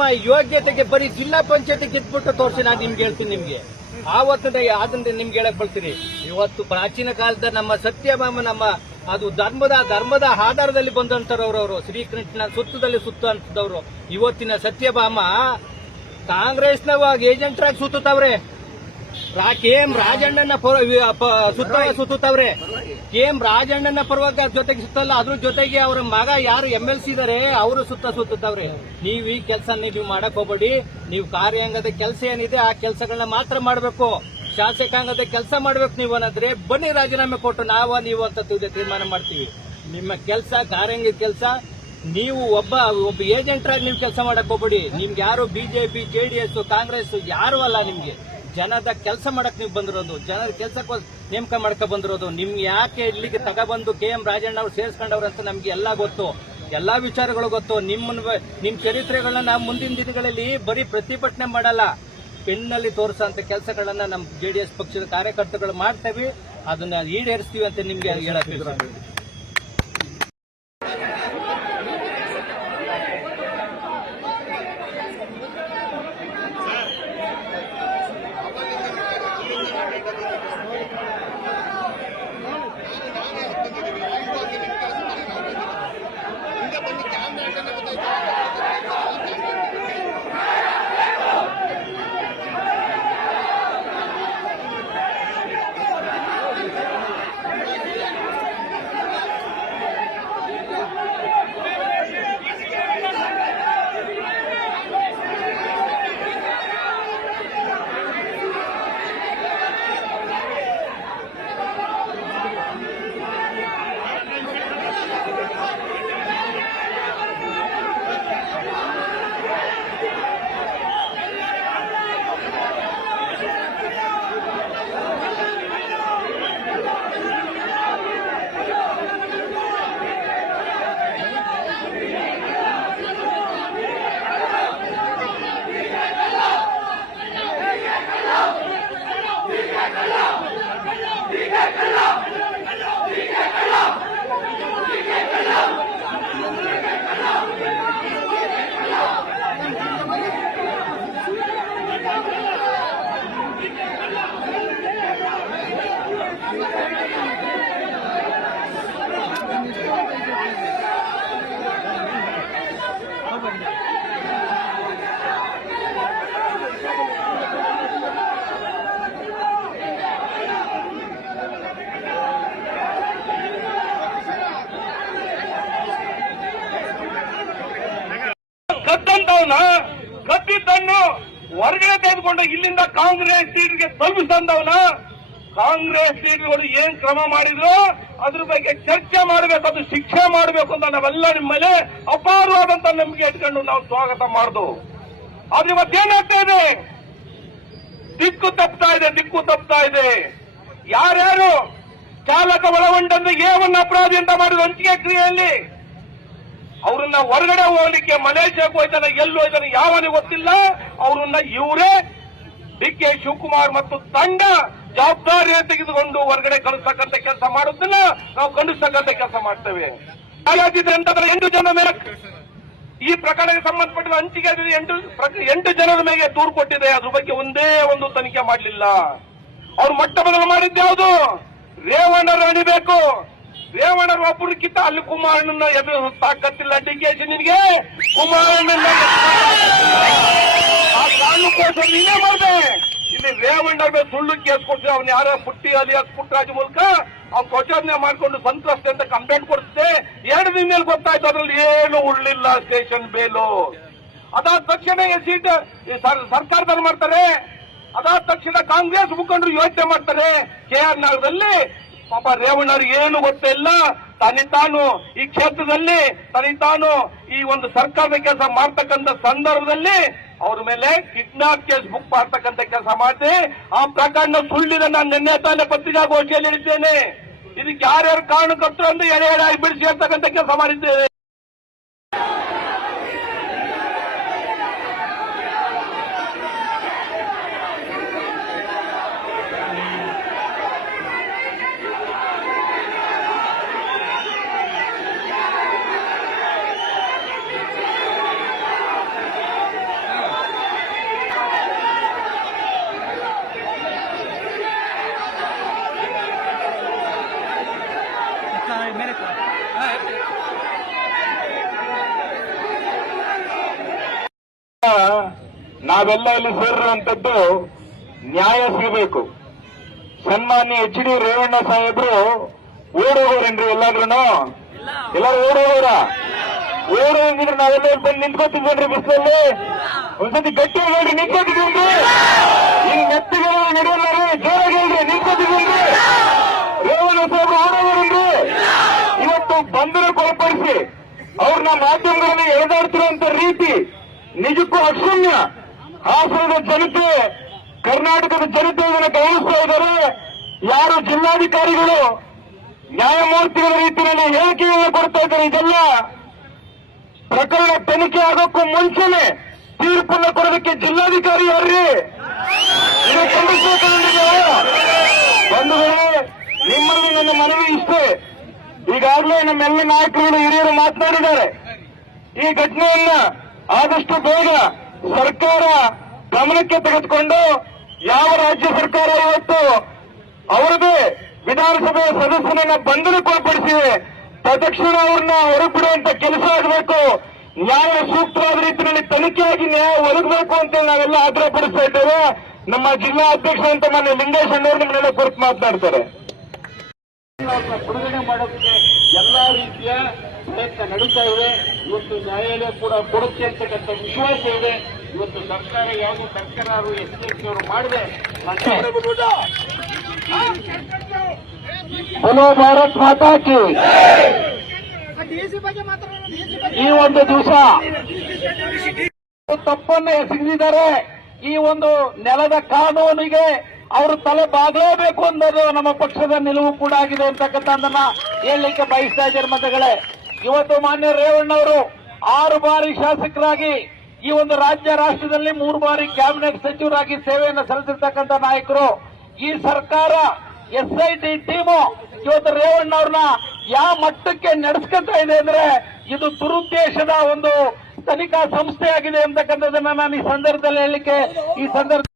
ಯೋಗ್ಯತೆಗೆ ಬರೀ ಜಿಲ್ಲಾ ಪಂಚಾಯತಿ ಗೆದ್ಬಿಟ್ಟು ತೋರಿಸಿ ನಾನು ನಿಮ್ಗೆ ಹೇಳ್ತೀನಿ ನಿಮ್ಗೆ. ಆವತ್ತದ ಅದನ್ನ ನಿಮ್ಗೆ ಹೇಳಕ್ ಬರ್ತೀನಿ. ಇವತ್ತು ಪ್ರಾಚೀನ ಕಾಲದ ನಮ್ಮ ಸತ್ಯಭಾಮ ನಮ್ಮ ಅದು ಧರ್ಮದ ಧರ್ಮದ ಆಧಾರದಲ್ಲಿ ಬಂದಂತರವ್ರು ಅವರು. ಶ್ರೀಕೃಷ್ಣ ಸುತ್ತದಲ್ಲಿ ಸುತ್ತ ಅಂತದವರು ಇವತ್ತಿನ ಸತ್ಯಭಾಮ ಕಾಂಗ್ರೆಸ್ನ ಏಜೆಂಟ್ರಾಗಿ ಸುತ್ತುತ್ತವ್ರೆ. ರಾ ಕೆ ಎಂ ರಾಜಣ್ಣನ ಸುತ್ತ ಸುತ್ತವ್ರೆ ಕೆ ಎಂ ರಾಜಣ್ಣನ ಪರವಾಗಿ ಜೊತೆಗೆ ಸುತ್ತಲ್ಲ ಅದ್ರ ಜೊತೆಗೆ ಅವರ ಮಗ ಯಾರು ಎಂ ಎಲ್ ಸಿ ಇದಾರೆ ಅವರು ಸುತ್ತ ಸುತ್ತವ್ರೆ ನೀವು ಈ ಕೆಲಸ ನೀವು ಮಾಡಕ್ ಹೋಗ್ಬೇಡಿ. ನೀವು ಕಾರ್ಯಾಂಗದ ಕೆಲಸ ಏನಿದೆ ಆ ಕೆಲಸಗಳನ್ನ ಮಾತ್ರ ಮಾಡಬೇಕು. ಶಾಸಕಾಂಗದ ಕೆಲಸ ಮಾಡ್ಬೇಕು ನೀವು ಅನ್ನೋದ್ರೆ ಬನ್ನಿ ರಾಜೀನಾಮೆ ಕೊಟ್ಟು ನಾವ ನೀವು ಅಂತ ತೀರ್ಮಾನ ತೀರ್ಮಾನ ಮಾಡ್ತೀವಿ. ನಿಮ್ಮ ಕೆಲಸ ಕಾರ್ಯಾಂಗದ ಕೆಲಸ ನೀವು ಒಬ್ಬ ಒಬ್ಬ ಏಜೆಂಟ್ರಾಗಿ ನೀವು ಕೆಲಸ ಮಾಡಕ್ ಹೋಗ್ಬೇಡಿ. ನಿಮ್ಗೆ ಯಾರು ಬಿಜೆಪಿ ಜೆಡಿಎಸ್ ಕಾಂಗ್ರೆಸ್ ಯಾರು ಅಲ್ಲ ನಿಮ್ಗೆ. ಜನದ ಕೆಲಸ ಮಾಡಕ್ ನೀವು ಬಂದಿರೋದು ಜನದ ಕೆಲಸಕ್ಕೆ ನೇಮಕ ಮಾಡ್ಕ ಬಂದಿರೋದು ನಿಮ್ಗೆ ಯಾಕೆ ಇಲ್ಲಿಗೆ ತಗೊಬಂದು ಕೆ ಎಂ ರಾಜಣ್ಣ ಅವ್ರು ಸೇರಿಸ್ಕೊಂಡವ್ರು ಅಂತ ನಮ್ಗೆ ಎಲ್ಲ ಗೊತ್ತು. ಎಲ್ಲಾ ವಿಚಾರಗಳು ಗೊತ್ತು. ನಿಮ್ಮ ನಿಮ್ ಚರಿತ್ರೆಗಳನ್ನ ನಾವು ಮುಂದಿನ ದಿನಗಳಲ್ಲಿ ಬರೀ ಪ್ರತಿಭಟನೆ ಮಾಡಲ್ಲ. ಪೆನ್ನಲ್ಲಿ ತೋರಿಸೋಂಥ ಕೆಲಸಗಳನ್ನ ನಮ್ಮ ಎಸ್ ಪಕ್ಷದ ಕಾರ್ಯಕರ್ತರುಗಳು ಮಾಡ್ತೇವೆ. ಅದನ್ನ ಈಡೇರಿಸ್ತೀವಿ ಅಂತ ನಿಮ್ಗೆ ಹೇಳಕ್ ಕದ್ದಂತವನ ಕದ್ದಿದ್ದನ್ನು ಹೊರಗಡೆ ತೆಗೆದುಕೊಂಡು ಇಲ್ಲಿಂದ ಕಾಂಗ್ರೆಸ್ ಸೀಟ್ಗೆ ತಲುಪಿಸಂದವನ ಕಾಂಗ್ರೆಸ್ ಸೀಟ್ಗಳು ಏನ್ ಕ್ರಮ ಮಾಡಿದ್ರು, ಅದ್ರ ಬಗ್ಗೆ ಚರ್ಚೆ ಮಾಡಬೇಕು, ಅದು ಶಿಕ್ಷೆ ಮಾಡಬೇಕು ಅಂತ ನಾವೆಲ್ಲ ನಿಮ್ಮ ಮೇಲೆ ಅಪಾರವಾದಂತ ನಂಬಿಕೆ ಇಟ್ಕೊಂಡು ನಾವು ಸ್ವಾಗತ ಮಾಡುದು. ಆದ್ರೆ ಇವತ್ತೇನಾಗ್ತಾ ಇದೆ? ದಿಕ್ಕು ತಪ್ತಾ ಇದೆ, ದಿಕ್ಕು ತಪ್ತಾ ಇದೆ. ಯಾರ್ಯಾರು ಚಾಲಕ ಒಳಗೊಂಡಂದು ಏವನ್ನ ಅಪರಾಧಿ ಅಂತ ಮಾಡಿದ ಹಂಚಿಕೆ ಕ್ರಿಯೆಯಲ್ಲಿ? ಅವ್ರನ್ನ ಹೊರಗಡೆ ಹೋಗ್ಲಿಕ್ಕೆ ಮಲೇಷ್ಯಾಕ್ಕೆ ಹೋಯ್ತಾನೆ ಎಲ್ಲಿ ಹೋಯ್ತಾನೆ ಯಾವನಿಗೆ ಗೊತ್ತಿಲ್ಲ. ಅವರನ್ನ ಇವರೇ ಡಿ ಕೆ ಶಿವಕುಮಾರ್ ಮತ್ತು ತಂಡ ಜವಾಬ್ದಾರಿಯನ್ನು ತೆಗೆದುಕೊಂಡು ಹೊರಗಡೆ ಕಳಿಸ್ತಕ್ಕಂಥ ಕೆಲಸ ಮಾಡುದಿಲ್ಲ ನಾವು ಖಂಡಿಸ್ತಕ್ಕಂಥ ಕೆಲಸ ಮಾಡ್ತೇವೆ. ಹಾಗಾಗಿದ್ರೆ ಎಂತಂದ್ರೆ ಎಂಟು ಜನ ಮೇಲೆ ಈ ಪ್ರಕರಣಕ್ಕೆ ಸಂಬಂಧಪಟ್ಟ ಹಂಚಿಕೆ ಎಂಟು ಎಂಟು ಜನರ ಮೇಲೆ ದೂರು ಕೊಟ್ಟಿದೆ. ಅದ್ರ ಬಗ್ಗೆ ಒಂದೇ ಒಂದು ತನಿಖೆ ಮಾಡಲಿಲ್ಲ. ಅವ್ರು ಮೊಟ್ಟ ಮೊದಲು ಮಾಡಿದ್ದು ಯಾವುದು? ರೇವಣ್ಣರು ಅಣಿಬೇಕು ರೇವಣ್ಣರು ಒಬ್ಬರಿಗಿಂತ ಅಲ್ಲಿ ಕುಮಾರಣ್ಣನ ಎದುರು ತಾಕತ್ತಿಲ್ಲ ಡಿ ನಿನಗೆ? ಕುಮಾರಣ್ಣನ ಆ ಕಾರಣಕ್ಕೋಸ್ಕರ ನೀನೇ ಮಾಡಿದೆ. ಇಲ್ಲಿ ರೇವಣ್ಣ ಮೇಲೆ ಸುಳ್ಳು ಕೇಸ್ ಕೊಡ್ತೀವಿ ಅವ್ನು ಯಾರೋ ಪುಟ್ಟಿ ಅಲಿಯಾಸ್ ಪುಟ್ಟರಾಜ್ ಮೂಲಕ. ಅವ್ನು ಪ್ರಚೋದನೆ ಮಾಡ್ಕೊಂಡು ಸಂತ್ರಸ್ತೆ ಅಂತ ಕಂಪ್ಲೇಂಟ್ ಕೊಡ್ತಿದ್ದೆ. ಎರಡು ದಿನ ಮೇಲೆ ಗೊತ್ತಾಯ್ತು, ಅದ್ರಲ್ಲಿ ಏನು ಉಳ್ಳಿಲ್ಲ ಸ್ಟೇಷನ್ ಬೇಲು. ಅದಾದ ತಕ್ಷಣ ಸೀಟ್ ಸರ್ಕಾರದಲ್ಲಿ ಮಾಡ್ತಾರೆ. ಅದಾದ ತಕ್ಷಣ ಕಾಂಗ್ರೆಸ್ ಮುಖಂಡರು ಯೋಚನೆ ಮಾಡ್ತಾರೆ. ಕೆ ಆರ್ ನಗರದಲ್ಲಿ ಪಾಪ ರೇವಣ್ಣವ್ರಿಗೆ ಏನು ಗೊತ್ತಿಲ್ಲ. ತನಿತಾನು ಈ ಕ್ಷೇತ್ರದಲ್ಲಿ ತನಿತಾನು ಈ ಒಂದು ಸರ್ಕಾರದ ಕೆಲಸ ಮಾಡ್ತಕ್ಕಂಥ ಸಂದರ್ಭದಲ್ಲಿ ಅವ್ರ ಮೇಲೆ ಕಿಡ್ನಾಪ್ ಕೇಸ್ ಬುಕ್ ಮಾಡ್ತಕ್ಕಂಥ ಕೆಲಸ ಮಾಡಿದೆ. ಆ ಪ್ರಕರಣ ಸುಳ್ಳಿದ ನಾನು ನಿನ್ನೆ ತಾನೇ ಪತ್ರಿಕಾಗೋಷ್ಠಿಯಲ್ಲಿ ಹೇಳಿದ್ದೇನೆ. ಇದಕ್ಕೆ ಯಾರ್ಯಾರು ಕಾರಣಕರ್ತರು ಅಂದ್ರೆ ಎಳೆ ಎಳೆ ಬಿಡಿಸಿ ಹೇಳ್ತಕ್ಕಂಥ ಕೆಲಸ ಮಾಡಿದ್ದೇವೆ. ನಾವೆಲ್ಲ ಇಲ್ಲಿ ಸೇರಿರುವಂತದ್ದು ನ್ಯಾಯ ಸಿಗಬೇಕು. ಸನ್ಮಾನ್ಯ ಎಚ್ ಡಿ ರೇವಣ್ಣ ಸಾಹೇಬ್ರು ಓಡೋಗೋರೇನ್ರಿ ಎಲ್ಲಾದ್ರೂ ಎಲ್ಲರೂ ಓಡೋಗೋರ? ಓಡೋಗಿದ್ರೆ ನಾವೆಲ್ಲ ಬಂದು ನಿಂತ್ಕೊತಿದ್ದೇನ್ರಿ ಬಿಸಿಲಲ್ಲಿ? ಒಂದ್ಸತಿ ಗಟ್ಟಿ ಹೇಳ್ರಿ ನಿಂತ್ಕೊತಿದ್ದೀನ್ರಿ ಈಗ ಮೆತ್ತಿಗೆ ನಡೆಯಲ್ಲ ಜೋರಾಗಿ ಹೇಳ್ರಿ ನಿಂತ್ಕೊತಿದ್ದೀನ್ರಿ ರೇವಣ್ಣ ಸಾಹೇಬ್ರು ಓಡೋಗೋರೇನ್ರಿ? ಇವತ್ತು ಬಂದರು ಕೊಳಪಡಿಸಿ ಅವ್ರನ್ನ ಮಾಧ್ಯಮಗಳಲ್ಲಿ ಎಳೆದಾಡ್ತಿರುವಂತ ರೀತಿ ನಿಜಕ್ಕೂ ಅಕ್ಷಮ್ಯ ಹಾಸನದ ಜನತೆ ಕರ್ನಾಟಕದ ಜನತೆ ಇದನ್ನು ಗಮನಿಸ್ತಾ ಇದ್ದಾರೆ. ಯಾರು ಜಿಲ್ಲಾಧಿಕಾರಿಗಳು ನ್ಯಾಯಮೂರ್ತಿಗಳ ರೀತಿಯಲ್ಲಿ ಹೇಳಿಕೆಯನ್ನು ಕೊಡ್ತಾ ಇದ್ದಾರೆ ಇದೆಲ್ಲ ಪ್ರಕರಣ ತನಿಖೆ ಆಗೋಕ್ಕೂ ಮುಂಚೆನೆ ತೀರ್ಪನ್ನು ಕೊಡೋದಕ್ಕೆ ಜಿಲ್ಲಾಧಿಕಾರಿ ಯಾರ್ರಿ? ಇದು ಒಂದು ವೇಳೆ ನಿಮ್ಮಲ್ಲಿ ನನ್ನ ಮನವಿ ಇಷ್ಟೇ. ಈಗಾಗಲೇ ನಮ್ಮೆಲ್ಲ ನಾಯಕರುಗಳು ಹಿರಿಯರು ಮಾತನಾಡಿದ್ದಾರೆ. ಈ ಘಟನೆಯನ್ನ ಆದಷ್ಟು ಬೇಗ ಸರ್ಕಾರ ಗಮನಕ್ಕೆ ತೆಗೆದುಕೊಂಡು ಯಾವ ರಾಜ್ಯ ಸರ್ಕಾರ ಇವತ್ತು ಅವರದೇ ವಿಧಾನಸಭೆಯ ಸದಸ್ಯರನ್ನ ಬಂಧನಕ್ಕೊಳಪಡಿಸಿವೆ ತಕ್ಷಣ ಅವ್ರನ್ನ ಹೊರಬಿಡುವಂತ ಕೆಲಸ ಆಗಬೇಕು. ನ್ಯಾಯ ಸೂಕ್ತವಾದ ರೀತಿಯಲ್ಲಿ ತನಿಖೆಯಾಗಿ ನ್ಯಾಯ ಒದಗಬೇಕು ಅಂತ ನಾವೆಲ್ಲ ಆಗ್ರಹ ಪಡಿಸ್ತಾ ಇದ್ದೇವೆ. ನಮ್ಮ ಜಿಲ್ಲಾ ಅಧ್ಯಕ್ಷ ಅಂತ ಮನೆ ಲಿಂಗೇಶ್ ಅಣ್ಣವರು ನಿಮ್ಮನ್ನೆಲ್ಲ ಕುರಿತು ಮಾತನಾಡ್ತಾರೆ. ಬಿಡುಗಡೆ ಮಾಡೋದಕ್ಕೆ ಎಲ್ಲಾ ರೀತಿಯ ಪ್ರಯತ್ನ ನಡೀತಾ ಇದೆ? ಇವತ್ತು ನ್ಯಾಯಾಲಯ ಕೂಡ ಕೊಡುತ್ತೆ ಅಂತಕ್ಕಂಥ ವಿಶ್ವಾಸ ಇದೆ. ಇವತ್ತು ಸರ್ಕಾರ ಯಾವುದೇ ಸರ್ಕಾರ ಎಚ್ಚರಿಕೆಯವರು ಮಾಡಿದೆ. ಹಲೋ ಭಾರತ್ ಮಾತಾಕಿ ಈ ಒಂದು ದಿವಸ ತಪ್ಪನ್ನ ಎಸಗಿದ್ದಾರೆ. ಈ ಒಂದು ನೆಲದ ಕಾನೂನಿಗೆ ಅವರು ತಲೆ ಬಾಗಲೇಬೇಕು ಅನ್ನೋದು ನಮ್ಮ ಪಕ್ಷದ ನಿಲುವು ಕೂಡ ಆಗಿದೆ ಅಂತಕ್ಕಂಥದ್ದನ್ನ ಹೇಳಲಿಕ್ಕೆ ಬಯಸ್ತಾ ಇದ್ದಾರೆ ಮತಗಳೇ. ಇವತ್ತು ಮಾನ್ಯ ರೇವಣ್ಣವರು ಆರು ಬಾರಿ ಶಾಸಕರಾಗಿ ಈ ಒಂದು ರಾಜ್ಯ ರಾಷ್ಟ್ರದಲ್ಲಿ ಮೂರು ಬಾರಿ ಕ್ಯಾಬಿನೆಟ್ ಸಚಿವರಾಗಿ ಸೇವೆಯನ್ನು ಸಲ್ಲಿಸಿರ್ತಕ್ಕಂಥ ನಾಯಕರು. ಈ ಸರ್ಕಾರ ಎಸ್ಐಟಿ ಟೀಮು ಇವತ್ತು ರೇವಣ್ಣವ್ರನ್ನ ಯಾವ ಮಟ್ಟಕ್ಕೆ ನಡೆಸ್ಕೊಂತ ಇದೆ ಅಂದ್ರೆ ಇದು ದುರುದ್ದೇಶದ ಒಂದು ತನಿಖಾ ಸಂಸ್ಥೆಯಾಗಿದೆ ಅಂತಕ್ಕಂಥದ್ದನ್ನ ನಾನು ಈ ಸಂದರ್ಭದಲ್ಲಿ ಹೇಳಲಿಕ್ಕೆ ಈ ಸಂದರ್ಭ